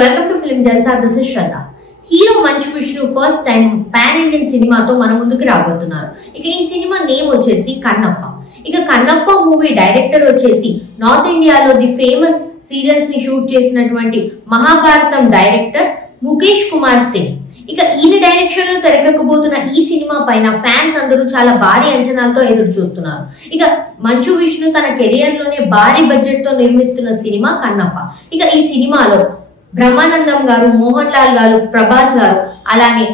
Welcome to film Jalsa. This is Shraddha. Hero Manchu Vishnu first time pan Indian సినిమాతో మన ముందుకు రాబోతున్నారు. ఇక ఈ సినిమా నేమ్ వచ్చేసి కన్నప్ప. ఇక కన్నప్ప మూవీ డైరెక్టర్ వచ్చేసి నార్త్ ఇండియాలో ది ఫేమస్ సీరియల్స్ ని షూట్ చేసినటువంటి మహాభారతం డైరెక్టర్ ముఖేష్ కుమార్ సింగ్. ఇక ఈయన డైరెక్షన్ లో తెరకెక్కబోతున్న ఈ సినిమా పైన ఫ్యాన్స్ అందరూ చాలా భారీ అంచనాలతో ఎదురు చూస్తున్నారు. ఇక మంచు విష్ణు తన కెరియర్ లోనే భారీ బడ్జెట్ తో నిర్మిస్తున్న సినిమా కన్నప్ప. ఇక ఈ సినిమాలో బ్రహ్మానందం గారు, మోహన్ లాల్ గారు, ప్రభాస్ గారు, అలానే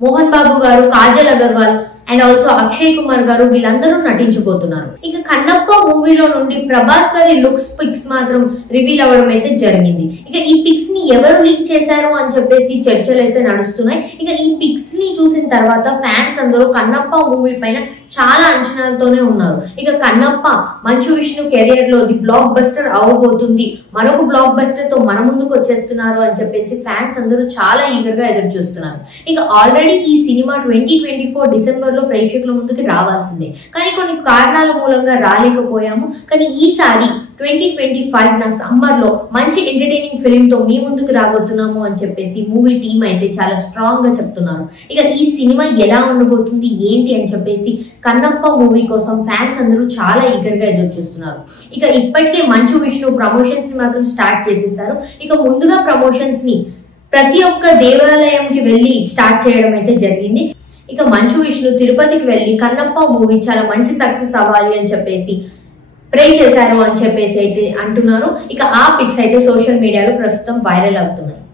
మోహన్ బాబు గారు, కాజల్ అగర్వాల్ అండ్ ఆల్సో అక్షయ్ కుమార్ గారు వీళ్ళందరూ నటించబోతున్నారు. ఇక కన్నప్ప మూవీలో నుండి ప్రభాస్ గారి లుక్స్ పిక్స్ మాత్రం రివీల్ అవ్వడం అయితే జరిగింది. ఇక ఈ పిక్స్ ని ఎవరు లీక్ చేశారు అని చెప్పేసి చర్చలు అయితే నడుస్తున్నాయి. ఇక ఈ పిక్స్ ని చూసిన తర్వాత ఫ్యాన్స్ అందరూ కన్నప్ప మూవీ పైన చాలా అంచనాలతోనే ఉన్నారు. ఇక కన్నప్ప మంచు విష్ణు కెరియర్ లో ది బ్లాక్ బస్టర్ అవ్వబోతుంది, మరొక బ్లాక్ బస్టర్ తో మన ముందుకు వచ్చేస్తున్నారు అని చెప్పేసి ఫ్యాన్స్ అందరూ చాలా ఈగర్ గా ఎదురు చూస్తున్నారు. ఇక ఆల్రెడీ ఈ సినిమా 2024 డిసెంబర్ లో ప్రేక్షకుల ముందుకు రావాల్సిందే, కానీ కొన్ని కారణాల మూలంగా రాలేకపోయాము. కానీ ఈసారి 2025 నా సమ్మర్ లో మంచి ఎంటర్టైనింగ్ ఫిలిం తో మీ ముందుకు రాబోతున్నాము అని చెప్పేసి మూవీ టీం అయితే చాలా స్ట్రాంగ్ గా చెప్తున్నారు. ఇక ఈ సినిమా ఎలా ఉండబోతుంది ఏంటి అని చెప్పేసి కన్నప్ప మూవీ కోసం ఫ్యాన్స్ అందరూ చాలా ఈగర్ గా ఎదురు చూస్తున్నారు. ఇక ఇప్పటికే మంచు విష్ణు ప్రమోషన్స్ ని మాత్రం స్టార్ట్ చేసేసారు. ఇక ముందుగా ప్రమోషన్స్ ని ప్రతి ఒక్క దేవాలయంకి వెళ్ళి స్టార్ట్ చేయడం అయితే జరిగింది. ఇక మంచు విష్ణు తిరుపతికి వెళ్ళి కన్నప్ప మూవీ చాలా మంచి సక్సెస్ అవ్వాలి అని చెప్పేసి ప్రే చేశారు అని చెప్పేసి అయితే అంటున్నారు. ఇక ఆ పిక్స్ అయితే సోషల్ మీడియాలో ప్రస్తుతం వైరల్ అవుతున్నాయి.